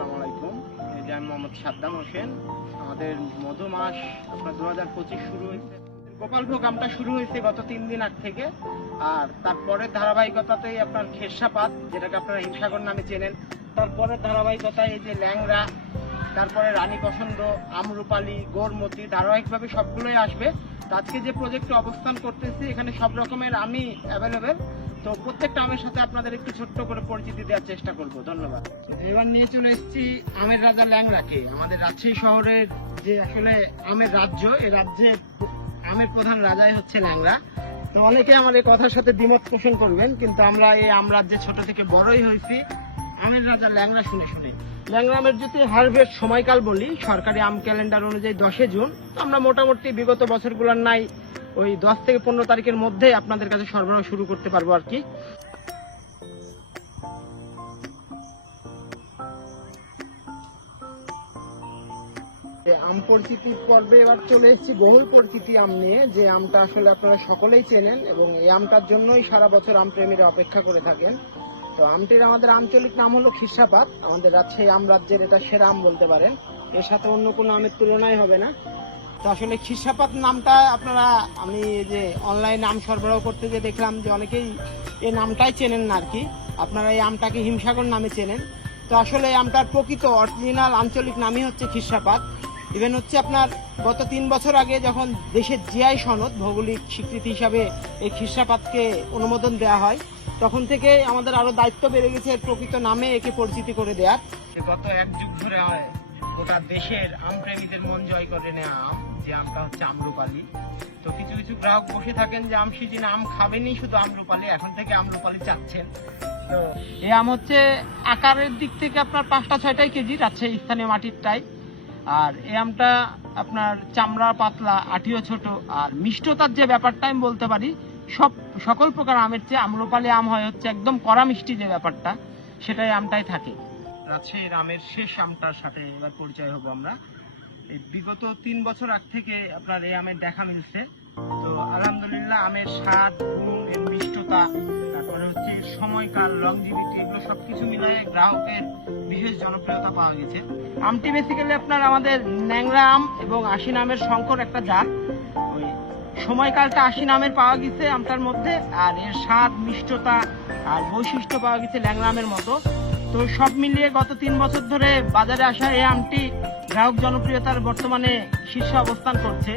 আমি মোহাম্মদ সাদ্দাম হোসেন। আমাদের মধু মাস, আপনার দু হাজার পঁচিশ শুরু হয়েছে। গোপালভোগ আমটা শুরু হয়েছে গত তিন দিন আগ থেকে। আর তারপরে ধারাবাহিকতাতেই আপনার খেরসাপাত যেটাকে আপনারা হিমসাগর নামে চেনেন। তারপরে ধারাবাহিকতায় এই যে ল্যাংড়া, তারপরে রানী পছন্দ আমরুপালি, গোরমতি, ধারাবাহিকভাবে সবগুলোই আসবে। আজকে যে প্রজেক্টে অবস্থান করতেছি, এখানে সব রকমের আমি অ্যাভেলেবেল তো প্রত্যেকটা আমের সাথে আপনাদের একটু ছোট্ট করে পরিচিতি দেওয়ার চেষ্টা করব। ধন্যবাদ। এবার নিয়ে চলে এসেছি আমের রাজা ল্যাংড়াকে। আমাদের রাজশাহী শহরের যে আসলে আমের রাজ্য এই রাজ্যে আমের প্রধান রাজাই হচ্ছে ল্যাংড়া। তো অনেকে আমার এই কথার সাথে দ্বিমত পোষণ করবেন, কিন্তু আমরা এই আম রাজ্যে ছোট থেকে বড়ই হয়েছি। আমের রাজা ল্যাংড়া শুনে শুনে। ল্যাংড়া আমের যদি হারভেস্ট সময়কাল বলি, সরকারি আম ক্যালেন্ডার অনুযায়ী দশে জুন, তো আমরা মোটামুটি বিগত বছরগুলোর নাই ওই দশ থেকে পনেরো তারিখের মধ্যে আপনাদের কাছে সরবরাহ শুরু করতে পারব আর কি। আম পরিচিতি পর্বে এবার চলে এসেছি বহুল পরিচিতি আম নিয়ে। যে আমটা আসলে আপনারা সকলেই চেনেন এবং এই আমটার জন্যই সারা বছর আম প্রেমীরা অপেক্ষা করে থাকেন। তো আমটির আমাদের আঞ্চলিক নাম হলো খিরসাপাত আমাদের রাজশাহী আম রাজ্যের এটা সেরা আম বলতে পারেন। এর সাথে অন্য কোনো আমের তুলনাই হবে না। তো আসলে খিরসাপাত নামটা আপনারা, আমি যে অনলাইন আম সরবরাহ করতে যে দেখলাম যে অনেকেই এই নামটাই চেনেন না আর কি আপনারা এই আমটাকে হিমসাগর নামে চেনেন। তো আসলে আমটার প্রকৃত অরিজিনাল আঞ্চলিক নামই হচ্ছে খিরসাপাত। ইভেন হচ্ছে আপনার গত তিন বছর আগে যখন দেশের জিআই সনদ, ভৌগোলিক স্বীকৃতি হিসাবে এই খিরসাপাতকে অনুমোদন দেওয়া হয়, তখন থেকে আমাদের আরও দায়িত্ব বেড়ে গেছে প্রকৃত নামে একে পরিচিতি করে দেওয়ার গত এক যুগ ধরে গোটা দেশের আম প্রেমীদের মন জয় করে নেওয়া আম, যে আমটা হচ্ছে আমরুপালি। তো কিছু কিছু গ্রাহক বসে থাকেন যে আম সিজন আম খাবেনই শুধু আমরুপালি, এখন থেকে আমরুপালি চাচ্ছেন। তো এই আম হচ্ছে আকারের দিক থেকে আপনার পাঁচটা ছয়টাই কেজি, রাজশাহী স্থানীয় মাটিরটাই আর এই আমটা আপনার চামড়া, পাতলা আঠিও ছোট। আর মিষ্টতার যে ব্যাপারটা আমি বলতে পারি, সব, সকল প্রকার আমের চেয়ে আম্রপালি আম হয় হচ্ছে একদম কড়া মিষ্টি যে ব্যাপারটা, সেটাই আমটাই থাকে। রাজশাহীর আমের শেষ আমটার সাথে এবার পরিচয় হব আমরা। এই বিগত তিন বছর আগ থেকে আপনার এই আমের দেখা মিলছে। তো আলহামদুলিল্লাহ আমের স্বাদ, গুণ মিষ্টতা, তারপরে হচ্ছে সময়কাল লংজিভিটি এগুলো সবকিছু মিলিয়ে গ্রাহকের বিশেষ জনপ্রিয়তা পাওয়া গেছে। আমটি বেসিক্যালি আপনার আমাদের ন্যাংরা আম এবং আশি নামের শঙ্কর একটা জাত। ওই সময়কালটা আশি নামের পাওয়া গেছে আমটার মধ্যে, আর এর স্বাদ, মিষ্টতা, আর বৈশিষ্ট্য পাওয়া গেছে ল্যাংরামের মতো। তো সব মিলিয়ে গত তিন বছর ধরে বাজারে আসা এই আমটি গ্রাহক জনপ্রিয়তার বর্তমানে শীর্ষে অবস্থান করছে।